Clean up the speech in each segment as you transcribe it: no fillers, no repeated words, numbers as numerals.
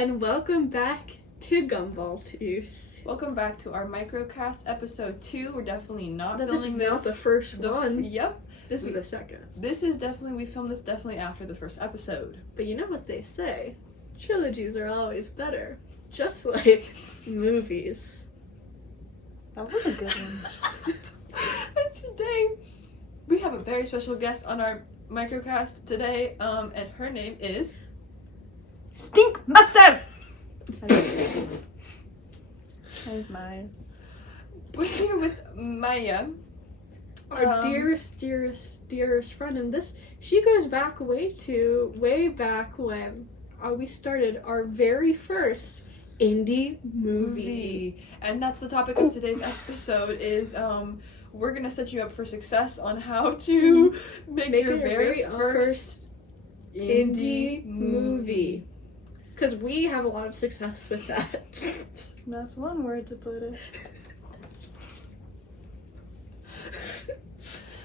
And welcome back to Gumball Tooth. Welcome back to our Microcast episode 2. We're definitely not filming this. This is not the first one. Yep. This is the second. We filmed this definitely after the first episode. But you know what they say? Trilogies are always better. Just like movies. That was a good one. And today, we have a very special guest on our Microcast today, and her name is... Stink Master! Here's mine. We're here with Maya. Our dearest friend, and she goes back way back when we started our very first indie movie. And that's the topic of today's episode is, we're gonna set you up for success on how to make your very first indie movie. Because we have a lot of success with that. That's one word to put it.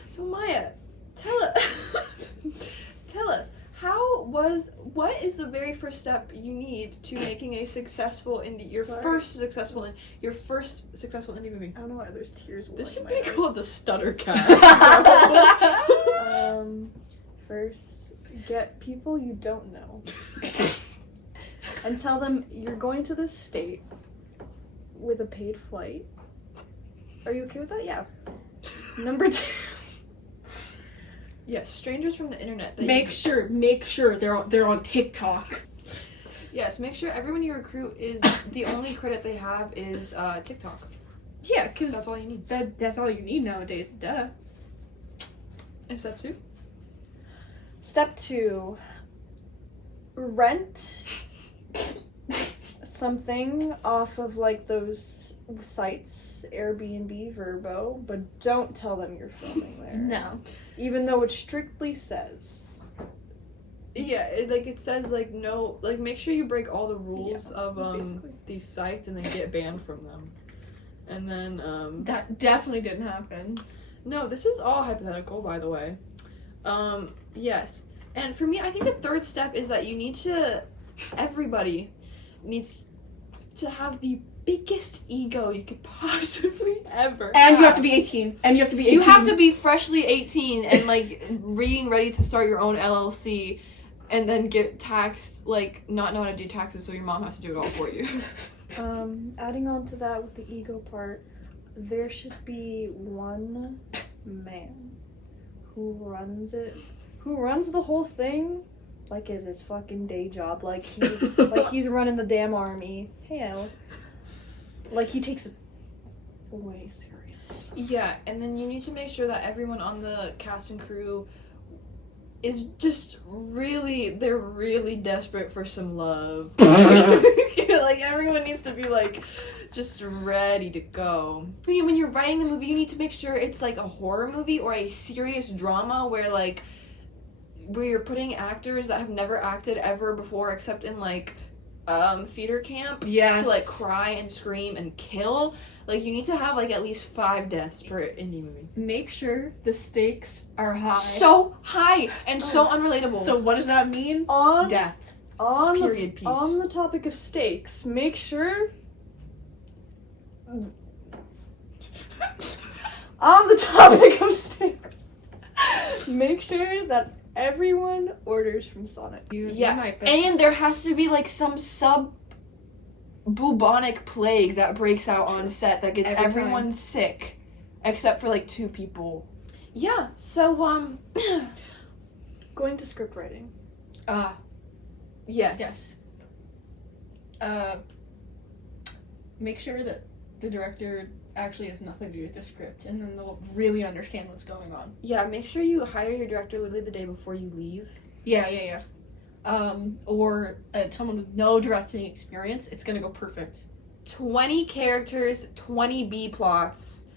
So Maya, tell us, what is the very first step you need to making a successful indie, your first successful indie movie? I don't know why there's tears welling This should in be my called the Stutter Cast. First, get people you don't know. And tell them you're going to this state with a paid flight. Are you okay with that? Yeah. Number 2. Yes, strangers from the internet. Make sure they're on TikTok. Yes, make sure everyone you recruit is the only credit they have is TikTok. Yeah, because that's all you need. That's all you need nowadays. Duh. And step 2? Step 2. Rent something off of like those sites, Airbnb, Vrbo, but don't tell them you're filming there. No. Even though it strictly says. Yeah, it says no, make sure you break all the rules of these sites and then get banned from them. And then that definitely didn't happen. No, this is all hypothetical, by the way. Yes. And for me, I think the third step is that everybody needs to have the biggest ego you could possibly ever have. And you have to be 18. You have to be freshly 18 and being ready to start your own LLC and then get taxed, not know how to do taxes, so your mom has to do it all for you. Adding on to that with the ego part, there should be one man who runs the whole thing like it's his fucking day job, he's running the damn army. Hey, Al. He takes it way serious. Yeah, and then you need to make sure that everyone on the cast and crew is just they're really desperate for some love. Everyone needs to be just ready to go. When you're writing the movie, you need to make sure it's a horror movie or a serious drama where you're putting actors that have never acted ever before except in theater camp. Yes. To cry and scream and kill. You need to have at least 5 deaths per indie movie. Make sure the stakes are high. So high and so unrelatable. So what does that mean? Death. Period piece. On the topic of stakes, make sure make sure that everyone orders from Sonic. And there has to be some bubonic plague that breaks out on set that gets everyone sick, except for 2 people. Yeah. So going to script writing. Yes. Make sure that the director actually has nothing to do with the script, and then they'll really understand what's going on. Yeah, make sure you hire your director literally the day before you leave. Yeah. Or someone with no directing experience, it's gonna go perfect. 20 characters, 20 B plots.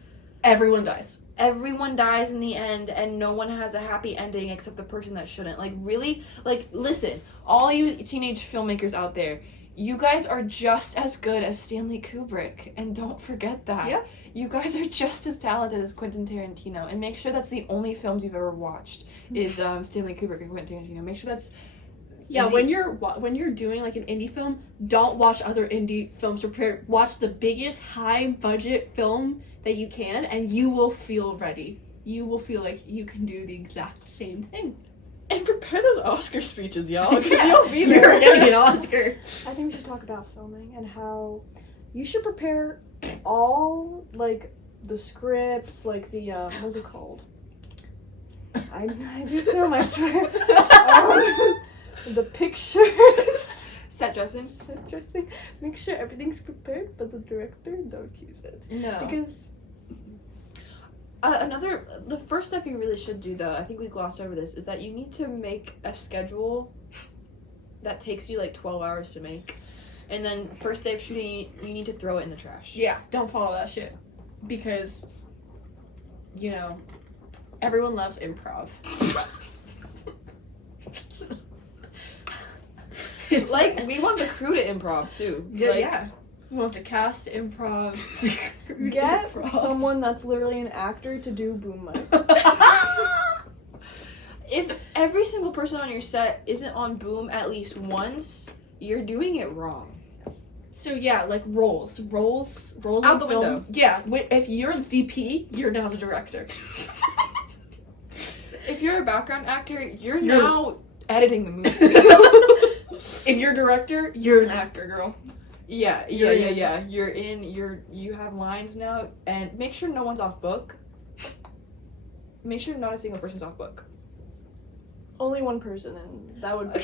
Everyone dies. Everyone dies in the end, and no one has a happy ending except the person that shouldn't. Listen, all you teenage filmmakers out there, you guys are just as good as Stanley Kubrick, and don't forget that. Yeah. You guys are just as talented as Quentin Tarantino, and make sure that's the only films you've ever watched is Stanley Kubrick and Quentin Tarantino. Make sure that's Yeah, when you're doing like an indie film, don't watch other indie films. Watch the biggest high budget film that you can, and you will feel ready. You will feel like you can do the exact same thing. And prepare those Oscar speeches, y'all, because Yeah, you'll be you're there. getting an Oscar. I think we should talk about filming and how you should prepare all, like, the scripts, like the, what's it called? I do film, I swear. The pictures. Set dressing. Set dressing. Make sure everything's prepared, but the director, don't use it. No. Because The first step you really should do, though, I think we glossed over this, is that you need to make a schedule that takes you like 12 hours to make. And then first day of shooting, you need to throw it in the trash. Yeah, don't follow that shit. Because, you know, everyone loves improv. It's Like, we want the crew to improv, too. Yeah, Like, yeah. We want the cast to improv. get Improv. someone that's literally an actor to do boom mic. If every single person on your set isn't on boom at least once, you're doing it wrong. So yeah, like roles Out in the film. window. Yeah, if you're the DP, you're now the director. If you're a background actor, you're You're- now editing the movie. If you're director, you're an actor, girl. Yeah. Yeah. You have lines now, and make sure no one's off book. Make sure not a single person's off book. Only one person, and that would be.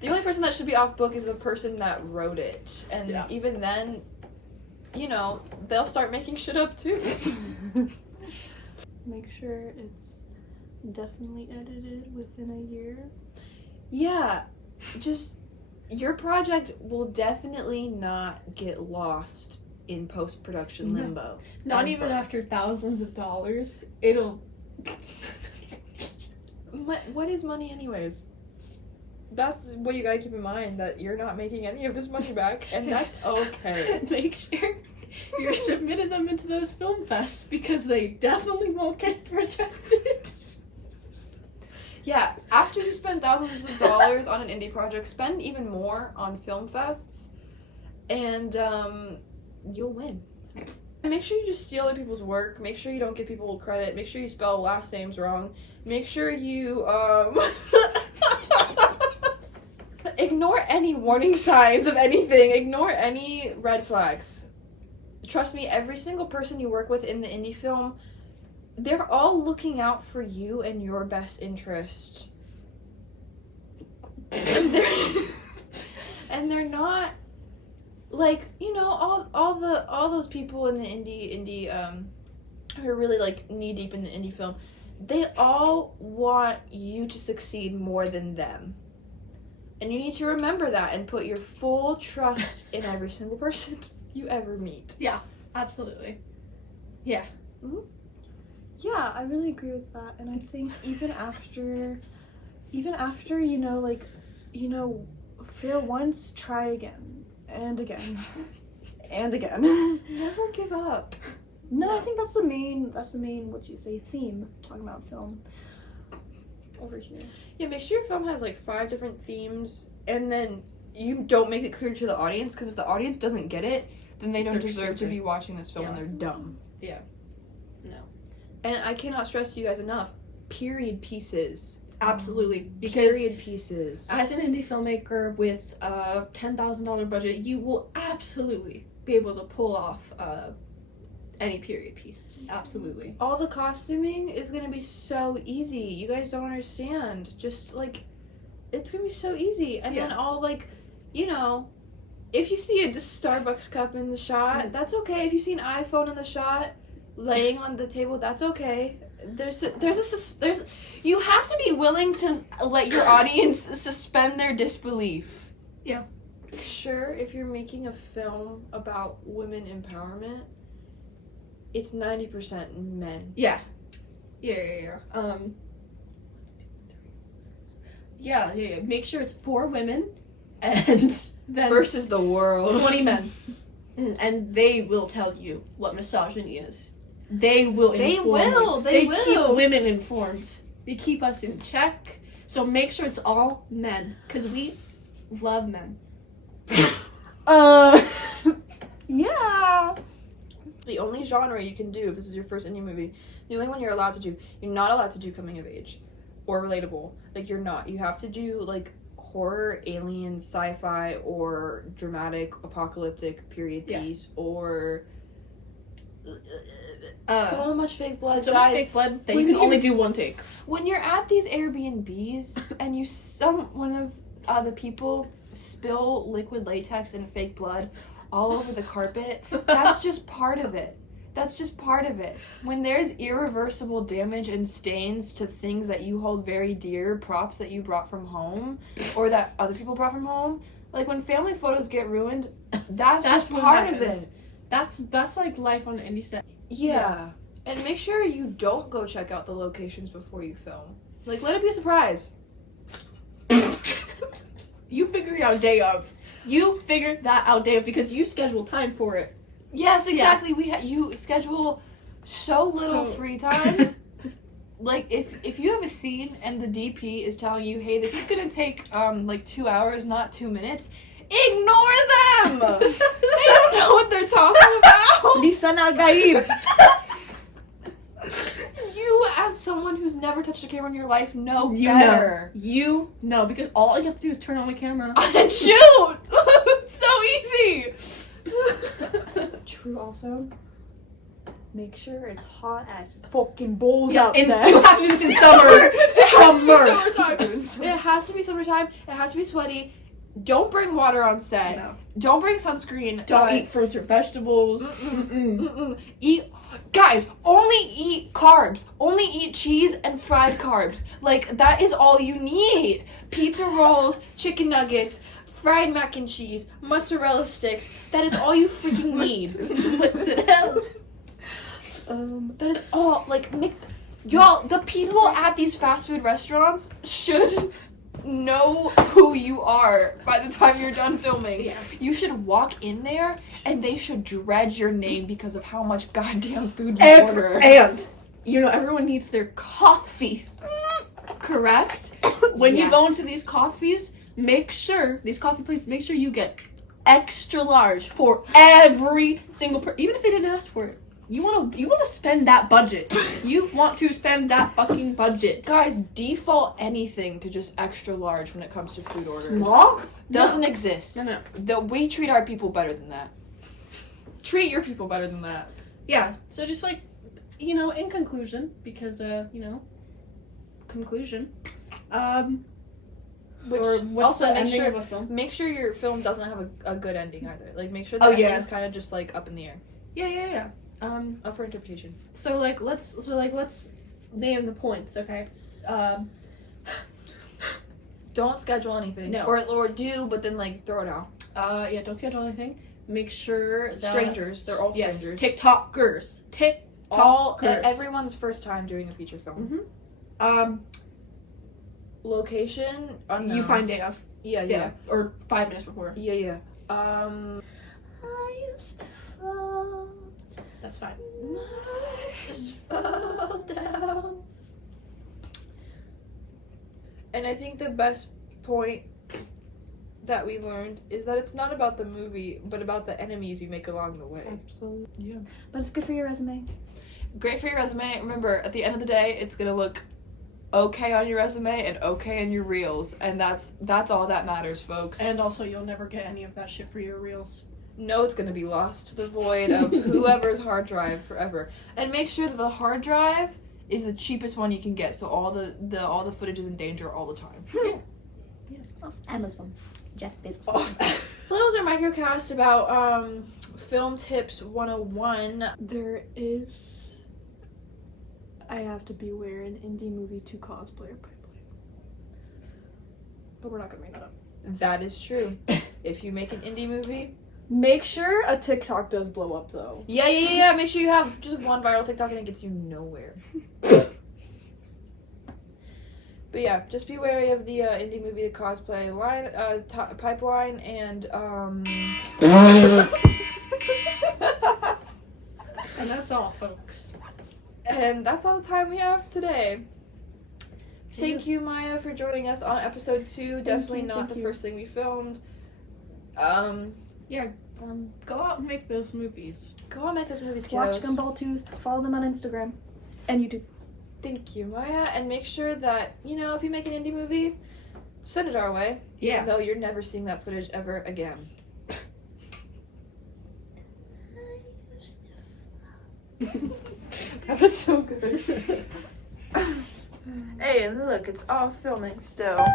The only person that should be off book is the person that wrote it, and Yeah. even then, you know, they'll start making shit up too. Make sure it's definitely edited within a year. Yeah, just your project will definitely not get lost in post-production No. limbo. Not even Ever. after thousands of dollars. It'll. What is money anyways? That's what you gotta keep in mind, that you're not making any of this money back, and that's okay. Make sure you're submitting them into those film fests because they definitely won't get rejected. Yeah, after you spend thousands of dollars on an indie project, spend even more on film fests, and you'll win. Make sure you just steal other people's work. Make sure you don't give people credit. Make sure you spell last names wrong. Make sure you ignore any warning signs of anything. Ignore any red flags. Trust me, every single person you work with in the indie film, they're all looking out for you and your best interest. And they're not like, you know, all those people in the indie who are really like knee deep in the indie film, they all want you to succeed more than them. And you need to remember that and put your full trust in every single person you ever meet. Yeah, absolutely. Yeah. Yeah, I really agree with that, and I think even after, you know, like, you know, fail once, try again, and again, and again. Never give up. No, I think that's the main, what you say, theme, talking about film, over here. Yeah, make sure your film has like 5 different themes, and then you don't make it clear to the audience, because if the audience doesn't get it, then they don't They're deserve to stupid. be watching this film, Yeah. and they're dumb. Yeah. No. And I cannot stress to you guys enough, period pieces. Absolutely. Because Period pieces. as an indie filmmaker with a $10,000 budget, you will absolutely be able to pull off any period piece. Absolutely. All the costuming is gonna be so easy. You guys don't understand. Just like, it's gonna be so easy. And then Yeah. all like, you know, if you see a Starbucks cup in the shot, that's okay. If you see an iPhone in the shot, laying on the table, that's okay. You have to be willing to let your audience suspend their disbelief. Yeah. Sure, if you're making a film about women empowerment, it's 90% men. Yeah. Yeah. Make sure it's 4 women and then Versus the world. 20 men. And they will tell you what misogyny is. They will inform you. They keep will. women informed. They keep us in check. So make sure it's all men, because we love men. Yeah. The only genre you can do if this is your first indie movie, the only one you're allowed to do, you're not allowed to do coming of age or relatable. Like, you're not. You have to do, like, horror, alien, sci-fi, or dramatic, apocalyptic period piece, or so much fake blood, So guys. much fake blood that you can only do one take. When you're at these Airbnbs and one of the people spill liquid latex and fake blood all over the carpet, that's just part of it. That's just part of it. When there's irreversible damage and stains to things that you hold very dear, props that you brought from home, or that other people brought from home, like when family photos get ruined, that's just what part happens. of it. That's like life on an indie set. Yeah. And make sure you don't go check out the locations before you film. Like, let it be a surprise. You figure it out day of. You figure that out day of because you schedule time for it. Yes, exactly. You schedule so little free time. Like, if you have a scene and the DP is telling you, hey, this is gonna take like 2 hours, not 2 minutes, ignore them. They don't know what they're talking about. Lisan al-Gaib. You, as someone who's never touched a camera in your life, know You better. You know because all you have to do is turn on the camera. And shoot. It's so easy. True. Also, make sure it's hot as fucking balls out and there. you have to do this in summer. It has to be summertime. It has to be sweaty. Don't bring water on set. No. Don't bring sunscreen. Don't eat fruits or vegetables. Guys, only eat carbs. Only eat cheese and fried carbs. Like, that is all you need. Pizza rolls, chicken nuggets, fried mac and cheese, mozzarella sticks. That is all you freaking need. What's it hell? That is all. Like, y'all, the people at these fast food restaurants should know who you are by the time you're done filming. Yeah. You should walk in there and they should dread your name because of how much goddamn food you order. And you know everyone needs their coffee. Correct? When you go into these coffees, make sure you get extra large for every single person, even if they didn't ask for it. You want to spend that budget. You want to spend that fucking budget. Guys, default anything to just extra large when it comes to food orders. Small? Doesn't exist. No. We treat our people better than that. Treat your people better than that. Yeah. So just like, in conclusion, because conclusion. Which or what's also the make ending sure of a film? make sure your film doesn't have a good ending either. Like, make sure the ending is kind of just like up in the air. Yeah. Up for interpretation. So let's name the points, okay? Don't schedule anything. No. Or do, but then like throw it out. Yeah, don't schedule anything. Make sure that Strangers. They're all yes, strangers. TikTokers. Everyone's first time doing a feature film. Mm-hmm. Location unknown. You find day of. Yeah. Or 5 minutes before. Yeah. I used to fall. That's fine. Just fall down. And I think the best point that we learned is that it's not about the movie, but about the enemies you make along the way. Absolutely. Yeah. But it's good for your resume. Great for your resume. Remember, at the end of the day, it's gonna look okay on your resume and okay in your reels, and that's all that matters, folks. And also, you'll never get any of that shit for your reels. No, it's gonna be lost to the void of whoever's hard drive forever. And make sure that the hard drive is the cheapest one you can get, so all the footage is in danger all the time. Yeah. Off Amazon. Jeff Bezos. So that was our microcast about film tips 101. There is. I have to be wearing indie movie to cosplayer pipeline. But we're not gonna make that up. That is true. If you make an indie movie, Make sure a TikTok does blow up though. yeah. Make sure you have just one viral TikTok and it gets you nowhere. But yeah, just be wary of the indie movie to cosplay line, pipeline, and And that's all, folks. and that's all the time we have today. Thank you, Maya, for joining us on episode 2. Definitely not the first thing we filmed. Go out and make those movies. Go out and make those movies, kiddos. Watch Gumball Tooth. Follow them on Instagram and YouTube. Thank you, Maya, and make sure that, if you make an indie movie, send it our way. Yeah. Even though you're never seeing that footage ever again. That was so good. Hey, and look, it's all filming still.